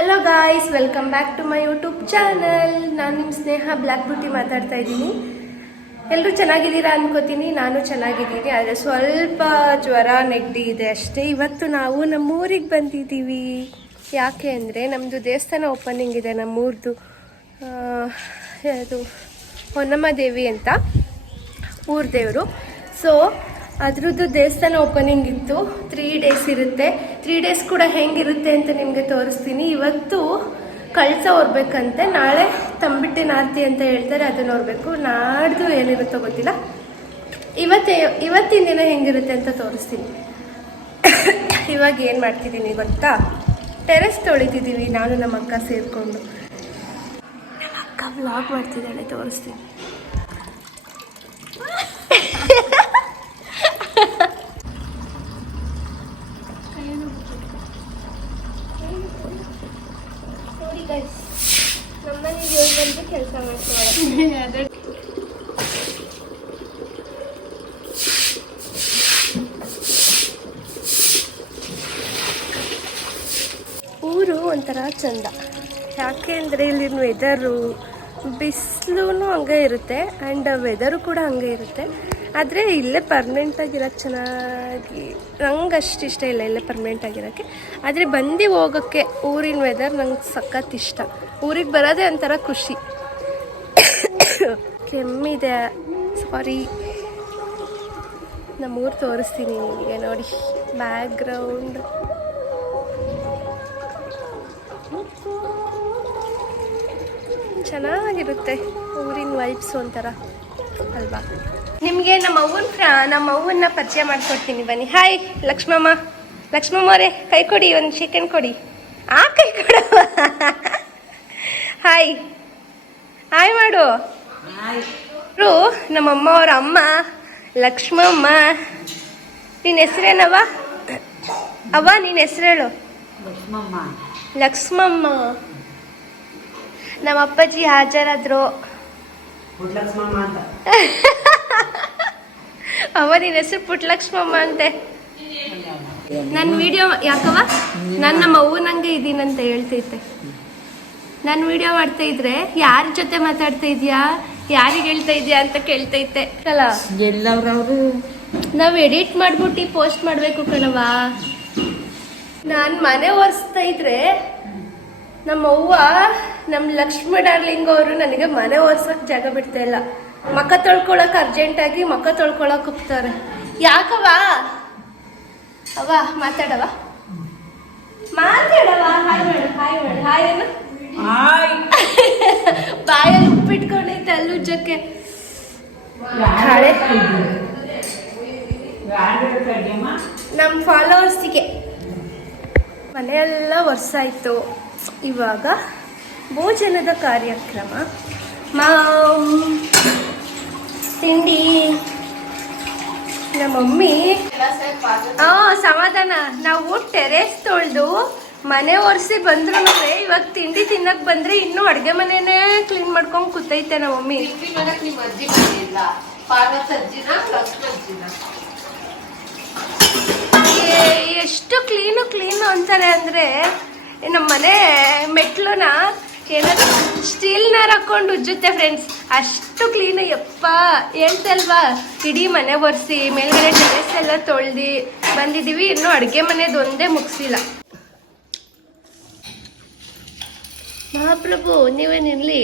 Hello guys, welcome back to my YouTube channel. ನಾನು ನಿಮ್ಮ ಸ್ನೇಹ black beauty ಮಾತಾಡ್ತಾ ಇದ್ದೀನಿ. ಎಲ್ಲರೂ ಚೆನ್ನಾಗಿದ್ದೀರಾ ಅನ್ಕೋತೀನಿ. ನಾನು ಚೆನ್ನಾಗಿದ್ದೀನಿ, ಆದರೆ ಸ್ವಲ್ಪ ಜ್ವರ ನೆಗಡಿ ಇದೆ ಅಷ್ಟೇ. ಇವತ್ತು ನಾವು ನಮ್ಮೂರಿಗೆ ಬಂದಿದ್ದೀವಿ. ಯಾಕೆ ಅಂದರೆ ನಮ್ಮದು ದೇವಸ್ಥಾನ ಓಪನಿಂಗ್ ಇದೆ. ನಮ್ಮೂರ್ದು ಅದು ಹೊನ್ನಮ್ಮ ದೇವಿ ಅಂತ ಊರ ದೇವರು. ಸೊ ಅದ್ರದ್ದು ದೇವಸ್ಥಾನ ಓಪನಿಂಗ್ ಇತ್ತು. 3 days ಇರುತ್ತೆ. 3 days ಕೂಡ ಹೆಂಗಿರುತ್ತೆ ಅಂತ ನಿಮಗೆ ತೋರಿಸ್ತೀನಿ. ಇವತ್ತು ಕಳಸ ಹೊರ್ಬೇಕಂತೆ, ನಾಳೆ ತಂಬಿಟ್ಟಿನ ಆರತಿ ಅಂತ ಹೇಳ್ತಾರೆ, ಅದನ್ನ ಹೊರಬೇಕು. ನಾಡ್ದು ಏನಿರುತ್ತೋ ಗೊತ್ತಿಲ್ಲ. ಇವತ್ತಿನ ದಿನ ಹೆಂಗಿರುತ್ತೆ ಅಂತ ತೋರಿಸ್ತೀನಿ. ಇವಾಗ ಏನು ಮಾಡ್ತಿದ್ದೀನಿ ಗೊತ್ತಾ, ಟೆರೆಸ್ ತೊಳಿತಿದ್ದೀವಿ ನಾನು ನಮ್ಮ ಅಕ್ಕ ಸೇರಿಕೊಂಡು. ನಮ್ಮ ಅಕ್ಕ ವ್ಲಾಗ್ ಮಾಡ್ತಿದ್ದಾಳೆ, ತೋರಿಸ್ತೀನಿ. ನಮ್ಮನೆಗೆ ಹೋಗಿ ಬಂದು ಕೆಲಸ ಮಾಡ್ತಾಳೆ. ಊರು ಒಂಥರ ಚಂದ. ಯಾಕೆ ಅಂದರೆ ಇಲ್ಲಿನ ವೆದರು, ಬಿಸಿಲು ಹಂಗೆ ಇರುತ್ತೆ ಆ್ಯಂಡ್ ವೆದರು ಕೂಡ ಹಂಗೆ ಇರುತ್ತೆ. ಆದರೆ ಇಲ್ಲೇ ಪರ್ಮನೆಂಟಾಗಿರೋಕ್ಕೆ ಚೆನ್ನಾಗಿ, ನಂಗೆ ಅಷ್ಟು ಇಷ್ಟ ಇಲ್ಲ ಇಲ್ಲೇ ಪರ್ಮನೆಂಟಾಗಿರೋಕ್ಕೆ. ಆದರೆ ಬಂದು ಹೋಗೋಕ್ಕೆ ಊರಿನ ವೆದರ್ ನಂಗೆ ಸಖತ್ ಇಷ್ಟ. ಊರಿಗೆ ಬರೋದೇ ಒಂಥರ ಖುಷಿ. ಕೆಮ್ಮಿದೆ, ಸಾರಿ. ನಮ್ಮೂರು ತೋರಿಸ್ತೀನಿ ನಿಮಗೆ, ನೋಡಿ ಬ್ಯಾಕ್ಗ್ರೌಂಡ್. ಚೆನ್ನಾಗಿರುತ್ತೆ ಊರಿನ ವೈಬ್ಸ್ ಒಂಥರ ಅಲ್ವಾ. ನಿಮಗೆ ನಮ್ಮ ಅವ್ವನ್ನ ಪರಿಚಯ ಮಾಡ್ಕೊಡ್ತೀನಿ, ಬನ್ನಿ. ಹಾಯ್ ಲಕ್ಷ್ಮಮ್ಮ. ಲಕ್ಷ್ಮಮ್ಮ ಅವರೇ, ಕೈ ಕೊಡಿ, ಒಂದು ಚಿಕನ್ ಕೊಡಿ. ಆ ಕೈ ಕೊಡವ. ಹಾಯ್ ಹಾಯ್ ಮಾಡು. ನಮ್ಮಮ್ಮ ಅವ್ರ ಅಮ್ಮ ಲಕ್ಷ್ಮಮ್ಮ. ನಿನ್ನ ಹೆಸರೇನವ? ಅವ್ವ ನಿನ್ನ ಹೆಸರು ಹೇಳು. ಲಕ್ಷ್ಮಮ್ಮ. ನಮ್ಮ ಅಪ್ಪಾಜಿ ಹಾಜರಾದ್ರು. ಅವ ನಿನ್ನ ಹೆಸರು ಪುಟ್ಟಲಕ್ಷ್ಮಮ್ಮ ಅಂತೆ. ನನ್ನ ವಿಡಿಯೋ ಯಾಕವ, ನಾನು ನಮ್ಮ ಅವ್ವನಂಗೆ ಇದ್ದೀನಂತ ಹೇಳ್ತೈತೆ. ನಾನು ವಿಡಿಯೋ ಮಾಡ್ತಾ ಇದ್ರೆ ಯಾರ ಜೊತೆ ಮಾತಾಡ್ತಾ ಇದೀಯಾ, ಯಾರಿಗೆ ಹೇಳ್ತಾ ಇದೀಯಾ ಅಂತ ಕೇಳ್ತೈತೆ ಅಲ್ಲ. ನಾವು ಎಡಿಟ್ ಮಾಡ್ಬಿಟ್ಟು ಪೋಸ್ಟ್ ಮಾಡಬೇಕು ಕಣವ. ನಾನು ಮನೆ ಒರೆಸ್ತಾ ಇದ್ರೆ ನಮ್ಮ ಅವ್ವ, ನಮ್ಮ ಲಕ್ಷ್ಮಿ ಡಾರ್ಲಿಂಗ್ ಅವರು ನನಗೆ ಮನೆ ಒರ್ಸಕ್ಕೆ ಜಾಗ ಬಿಡ್ತಾ ಇಲ್ಲ. ಮಕ್ಕ ತೊಳ್ಕೊಳಕ್ಕೆ ಅರ್ಜೆಂಟಾಗಿ ಮಕ್ಕ ತೊಳ್ಕೊಳಕ್ಕೆ ಹೋಗ್ತಾರೆ. ಯಾಕವ ಅವ್ವ ಮಾತಾಡವ, ಮಾತಾಡವ. ಹಾಯ್ ಮಾಡು, ಹಾಯ್ ಮಾಡು. ಹಾಯ್ ಏನು ಬಾಯಲ್ಲಿ ಉಪ್ಪಿಟ್ಕೊಂಡೈತೆ ಅಲ್ಲುಜ್ಜಕ್ಕೆ. ನಮ್ಮ ಫಾಲೋವರ್ಸಿಗೆ ಮನೆಯೆಲ್ಲ ಒರ್ಸಾಯ್ತು. ಇವಾಗ ಭೋಜನದ ಕಾರ್ಯಕ್ರಮ. ತಿಂಡಿ ನಮ್ಮ ಮಮ್ಮಿ. ಸಮಾಧಾನ. ನಾವು ಟೆರೆಸ್ ತೊಳೆದು ಮನೆ ಒರೆಸಿ ಬಂದ್ರು ಇವಾಗ ತಿಂಡಿ ತಿನ್ನಕ್ ಬಂದ್ರೆ ಇನ್ನೂ ಅಡ್ಗೆ ಮನೆನೇ ಕ್ಲೀನ್ ಮಾಡ್ಕೊಂಡ್ ಕೂತೈತೆ ನಮ್ಮ ಮಮ್ಮಿ. ಎಷ್ಟು ಕ್ಲೀನು ಅಂತಾರೆ ಅಂದ್ರೆ, ನಮ್ಮ ಮನೆ ಮೆಟ್ಲುನ ಏನಾದ್ರು ಸ್ಟೀಲ್ನಾರು ಹಾಕೊಂಡು ಉಜ್ಜುತ್ತೆ ಫ್ರೆಂಡ್ಸ್. ಅಷ್ಟು ಕ್ಲೀನು. ಯಪ್ಪ ಹೇಳ್ತಲ್ವಾ, ಇಡೀ ಮನೆ ಒರೆಸಿ ಮೇಲ್ಗಡೆ ಟೆರೆಸ್ ಎಲ್ಲ ತೊಳ್ದು ಬಂದಿದ್ದೀವಿ. ಇನ್ನೂ ಅಡುಗೆ ಮನೆದು ಒಂದೇ ಮುಗಿಸಿಲ್ಲ. ಮಹಾಪ್ರಭು ನೀವೇನಿರ್ಲಿ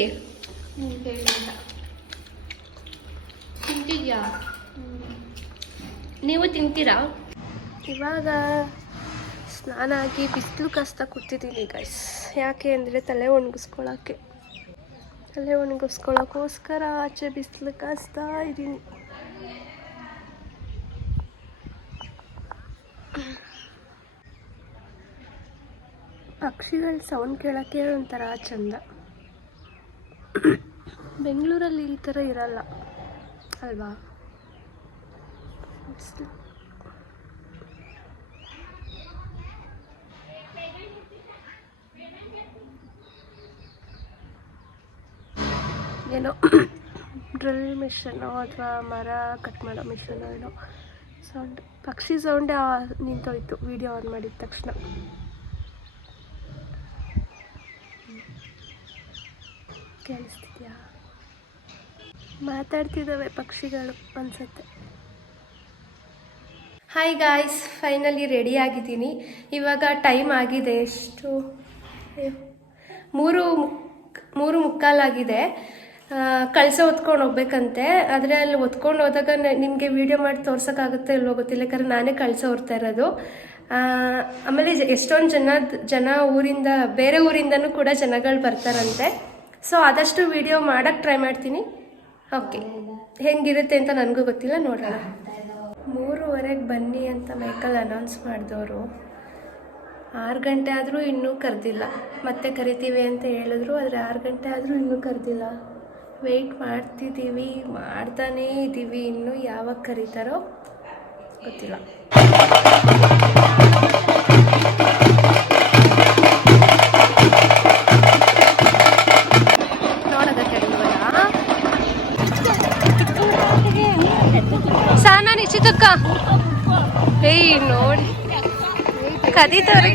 ತಿಂತಿದ್ಯಾ? ನೀವು ತಿಂತೀರಾ? ಇವಾಗ ಸ್ನಾನ ಆಗಿ ಬಿಸಿಲು ಕಾಸ್ತಾ ಕೂತಿದ್ದೀನಿ ಗೈಸ್. ಯಾಕೆ ಅಂದರೆ ತಲೆ ಒಣಗಿಸ್ಕೊಳ್ಳೋಕ್ಕೋಸ್ಕರ ಆಚೆ ಬಿಸಿಲು ಕಾಸ್ತಾ ಇದ್ದೀನಿ. ಪಕ್ಷಿಗಳ ಸೌಂಡ್ ಕೇಳೋಕ್ಕೆ ಒಂಥರ ಚಂದ. ಬೆಂಗಳೂರಲ್ಲಿ ಈ ಥರ ಇರಲ್ಲ ಅಲ್ವಾ. ಏನೋ ಡ್ರಿಲ್ ಮಿಷನ್ನು ಅಥವಾ ಮರ ಕಟ್ ಮಾಡೋ ಮಿಷನ್ನು ಏನೋ ಸೌಂಡ್, ಪಕ್ಷಿ ಸೌಂಡೇ ನಿಂತೋಯ್ತು ವಿಡಿಯೋ ಆನ್ ಮಾಡಿದ ತಕ್ಷಣ. ಕೇಳಿಸ್ತಿದ್ಯಾ? ಮಾತಾಡ್ತಿದ್ದಾವೆ ಪಕ್ಷಿಗಳು ಅನ್ಸುತ್ತೆ. ಹಾಯ್ ಗಾಯ್ಸ್, ಫೈನಲಿ ರೆಡಿ ಆಗಿದ್ದೀನಿ. ಇವಾಗ ಟೈಮ್ ಆಗಿದೆ ಎಷ್ಟು? 3:45 ಕಳಸ ಹೊತ್ಕೊಂಡು ಹೋಗ್ಬೇಕಂತೆ. ಆದರೆ ಅಲ್ಲಿ ಹೊತ್ಕೊಂಡು ಹೋದಾಗ ನಿಮಗೆ ವೀಡಿಯೋ ಮಾಡಿ ತೋರ್ಸೋಕ್ಕಾಗುತ್ತೆ ಇಲ್ವೋ ಗೊತ್ತಿಲ್ಲ, ಯಾಕಂದ್ರೆ ನಾನೇ ಕಳಸ ಹೊರ್ತಾ ಇರೋದು. ಆಮೇಲೆ ಎಷ್ಟೊಂದು ಜನ ಊರಿಂದ, ಬೇರೆ ಊರಿಂದನೂ ಕೂಡ ಜನಗಳು ಬರ್ತಾರಂತೆ. ಸೊ ಆದಷ್ಟು ವಿಡಿಯೋ ಮಾಡೋಕ್ಕೆ ಟ್ರೈ ಮಾಡ್ತೀನಿ. ಓಕೆ, ಹೆಂಗಿರುತ್ತೆ ಅಂತ ನನಗೂ ಗೊತ್ತಿಲ್ಲ, ನೋಡೋಣ. 3:15 ಬನ್ನಿ ಅಂತ ಮೈಕಲ್ ಅನೌನ್ಸ್ ಮಾಡಿದವರು 6 ಗಂಟೆ ಆದರೂ ಇನ್ನೂ ಕರೆದಿಲ್ಲ. ಮತ್ತೆ ಕರಿತೀವಿ ಅಂತ ಹೇಳಿದ್ರು, ಆದರೆ 6 ಗಂಟೆ ಆದರೂ ಇನ್ನೂ ಕರೆದಿಲ್ಲ. ವೆಯ್ಟ್ ಮಾಡ್ತಾನೇ ಇದ್ದೀವಿ. ಇನ್ನೂ ಯಾವಾಗ ಕರೀತಾರೋ ಗೊತ್ತಿಲ್ಲ. ಸಾನಾ ನಿಶ್ಚಿತಕ್ಕ ಏಯ್ ನೋಡಿ ಕದೀತವ್ರೆ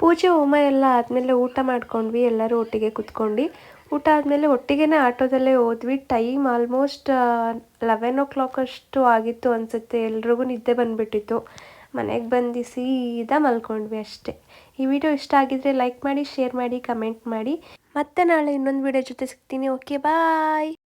ಪೂಜೆ ಹೋಮ ಎಲ್ಲ ಆದಮೇಲೆ ಊಟ ಮಾಡ್ಕೊಂಡ್ವಿ. ಎಲ್ಲರೂ ಒಟ್ಟಿಗೆ ಕುತ್ಕೊಂಡು ಊಟ ಆದಮೇಲೆ ಒಟ್ಟಿಗೆನೇ ಆಟೋದಲ್ಲೇ ಹೋದ್ವಿ. ಟೈಮ್ ಆಲ್ಮೋಸ್ಟ್ 11 ಅಷ್ಟು ಆಗಿತ್ತು ಅನಿಸುತ್ತೆ. ಎಲ್ರಿಗೂ ನಿದ್ದೆ ಬಂದುಬಿಟ್ಟಿತ್ತು. ಮನೆಗೆ ಬಂದು ಸೀದಾ ಮಲ್ಕೊಂಡ್ವಿ ಅಷ್ಟೇ. ಈ ವಿಡಿಯೋ ಇಷ್ಟ ಆಗಿದ್ರೆ ಲೈಕ್ ಮಾಡಿ, ಶೇರ್ ಮಾಡಿ, ಕಮೆಂಟ್ ಮಾಡಿ. ಮತ್ತೆ ನಾಳೆ ಇನ್ನೊಂದು ವಿಡಿಯೋ ಜೊತೆ ಸಿಗ್ತೀನಿ. ಓಕೆ, ಬಾಯ್.